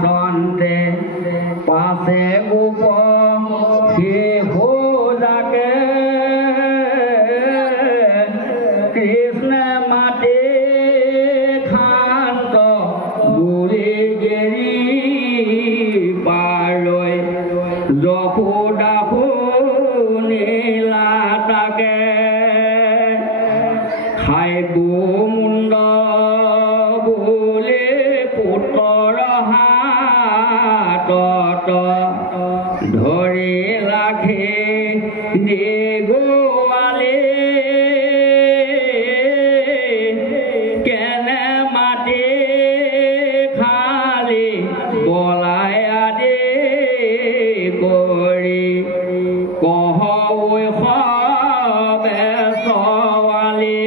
সন্তে পাশে গোপ যাকে কৃষ্ণ মাতে খান্ত গুৰি গেৰি পাৰৈ যশোদা নীলা তাকে খাইব মুণ্ড বোলে পুত্ৰ হাতত ধৰি ৰাখি গোৱালে কেনে মাটি খালি বলাই আদি কৰি কহ সবে ছোৱালী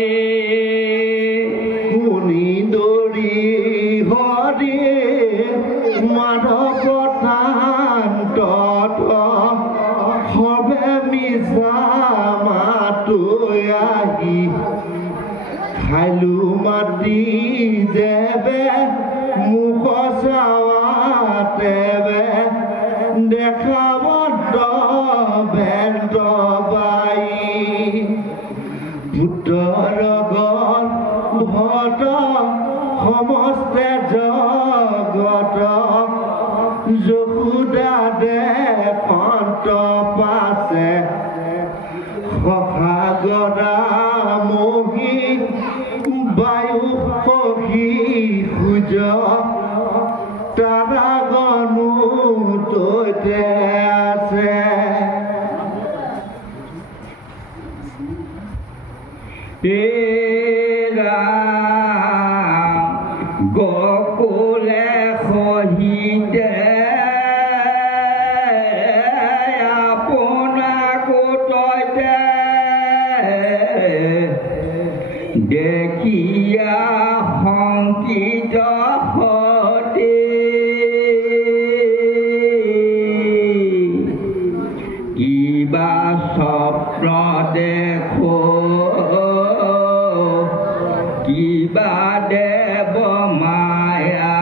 শুনি দৰি হৰি মাধৱতান্ত সবে মিছা মাতো আহি খাইলো মাটি যেবে মুখ চাৱাতেবে দেখাব বেন্ত বাই পুত্ৰৰ গণ ভট সমস্তে জগত যশোদা দেশন্ত পাছে সখাগৰা মহি বায়ু সখী সূৰ্য তাৰা গণু তৈতে আছে গকুলে সহিতে আপোনাকো তৈতে দেখিয়া সংকিত হতি কিবা স্বপ্ন দেখো কিবা দেৱ মায়া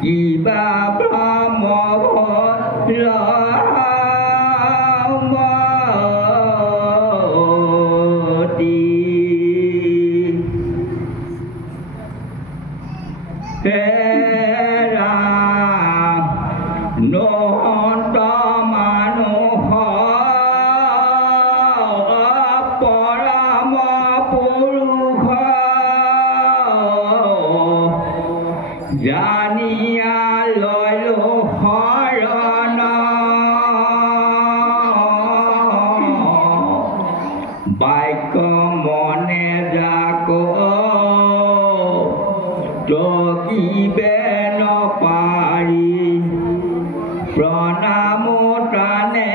কিবা ব্ৰহ্মতি নহন্ত মানুহ পৰম পুৰুষ জানিয়া ললো শৰণ বাক্য মনে যাক টকিবে নপাৰি প্ৰণাম প্ৰাণে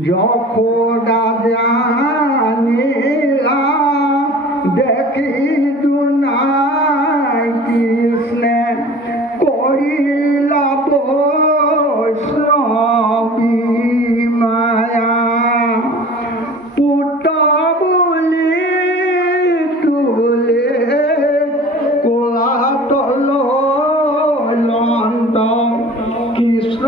যশোদা জানিলা দেখি দুনাই কৃষ্ণে কৰিলা বৈষ্ণৱী মায়া পুত্ৰ বুলি তোলে কোলাতল লন্ত কৃষ্ণ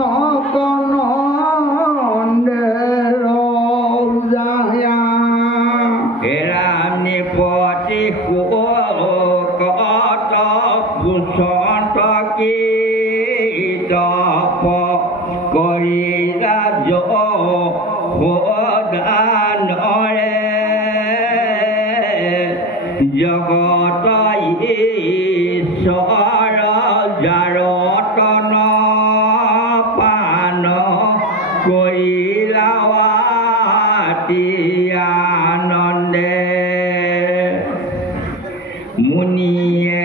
জগত ঈশ্বৰ যাৰ তন পা লীলাৱতী আনন্দে মুনিয়ে